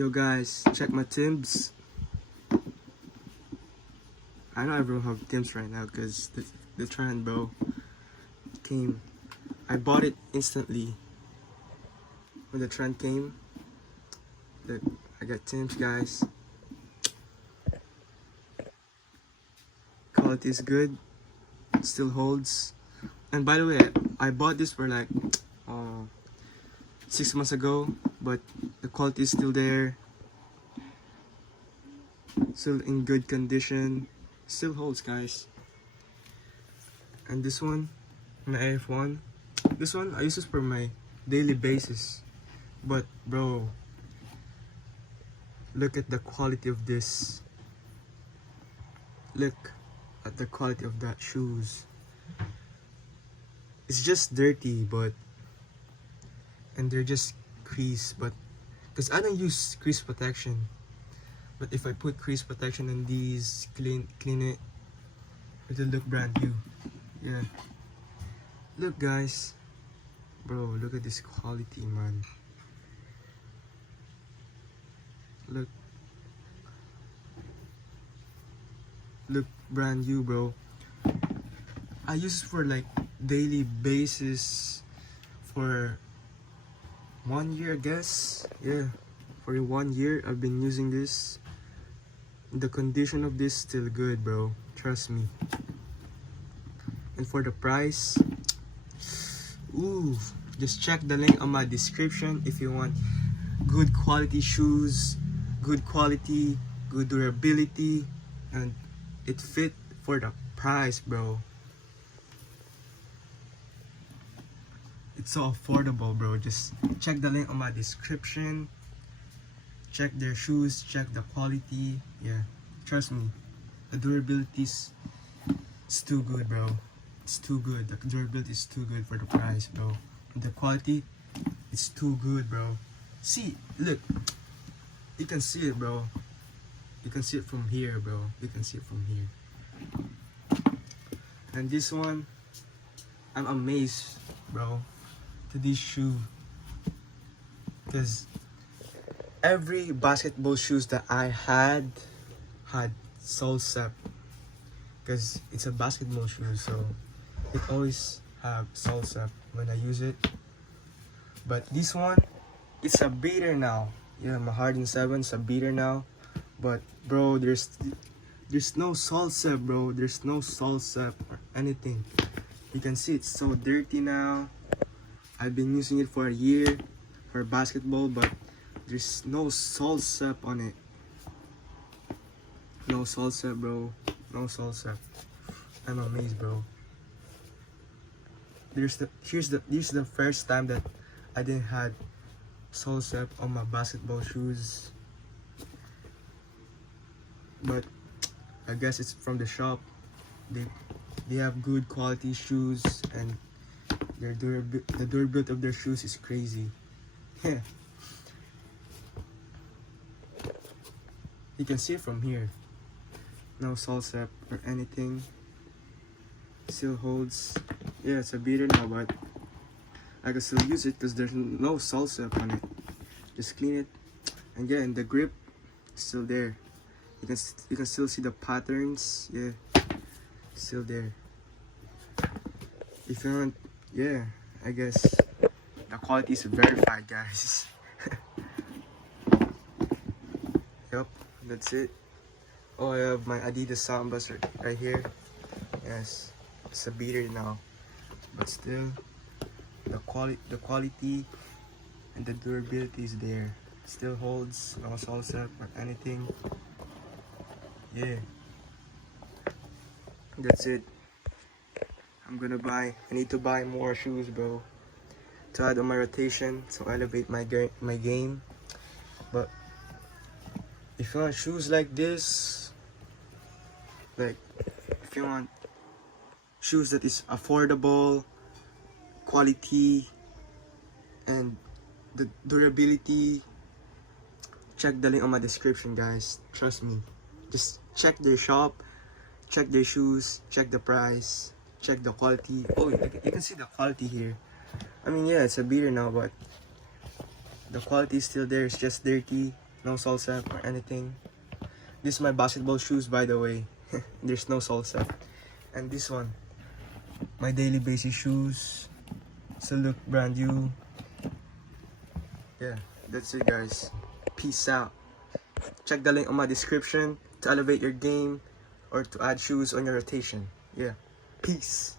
Yo guys, check my Timbs. I know everyone have Timbs right now because the trend, bro, came. I bought it instantly when the trend came. I got Timbs, guys. Quality is good, still holds. And by the way, I bought this for like 6 months ago, but the quality is still there, still in good condition, still holds, guys. And this one, my AF1, this one I use this for my daily basis, but bro, look at the quality of this. Look at the quality of that shoes. It's just dirty, and they're just crease, but because I don't use crease protection, but if I put crease protection on these, clean it, it'll look brand new. Yeah, look guys, bro, look at this quality, man. Look brand new, bro. I use it for like daily basis for 1 year, I guess. Yeah, for 1 year I've been using this. The condition of this still good, bro, trust me. And for the price, ooh, just check the link on my description if you want good quality shoes, good quality, good durability, and it fit for the price, bro. It's so affordable, bro. Just check the link on my description. Check their shoes, check the quality. Yeah, trust me, the durability is too good, bro. It's too good. The durability is too good for the price, bro. And the quality, it's too good, bro. See, look, you can see it, bro. You can see it from here, bro. You can see it from here. And this one, I'm amazed, bro, to this shoe, because every basketball shoes that I had sole step, because it's a basketball shoe, so it always have sole step when I use it. But this one, it's a beater now. Yeah, my Harden 7 is a beater now. But bro, there's no sole step, bro. There's no sole step or anything. You can see it's so dirty now. I've been using it for a year for basketball, but there's no sole step on it. No sole step, bro. No sole step. I'm amazed, bro. This is the first time that I didn't had sole step on my basketball shoes. But I guess it's from the shop. They have good quality shoes, and the durability of their shoes is crazy. Yeah. You can see it from here. No sole step or anything. Still holds. Yeah, it's a beater now, but I can still use it because there's no sole step on it. Just clean it, and yeah, and the grip is still there. You can still see the patterns. Yeah, still there. If you want, yeah, I guess the quality is verified, guys. Yep, that's it. Oh, I have my Adidas Sambas right here. Yes, it's a beater now, but still, the quality and the durability is there. Still holds, no sole step or anything. Yeah, that's it. I need to buy more shoes, bro, to add on my rotation, to elevate my game. But if you want shoes like this, like if you want shoes that is affordable, quality, and the durability, check the link on my description, guys. Trust me. Just check their shop, check their shoes, check the price, check the quality. Oh, you can see the quality here. I mean, yeah, it's a beater now, but the quality is still there. It's just dirty. No sole set or anything. This is my basketball shoes, by the way. There's no sole set. And this one, my daily basis shoes. Still look brand new. Yeah, that's it, guys. Peace out. Check the link on my description to elevate your game or to add shoes on your rotation. Yeah, peace.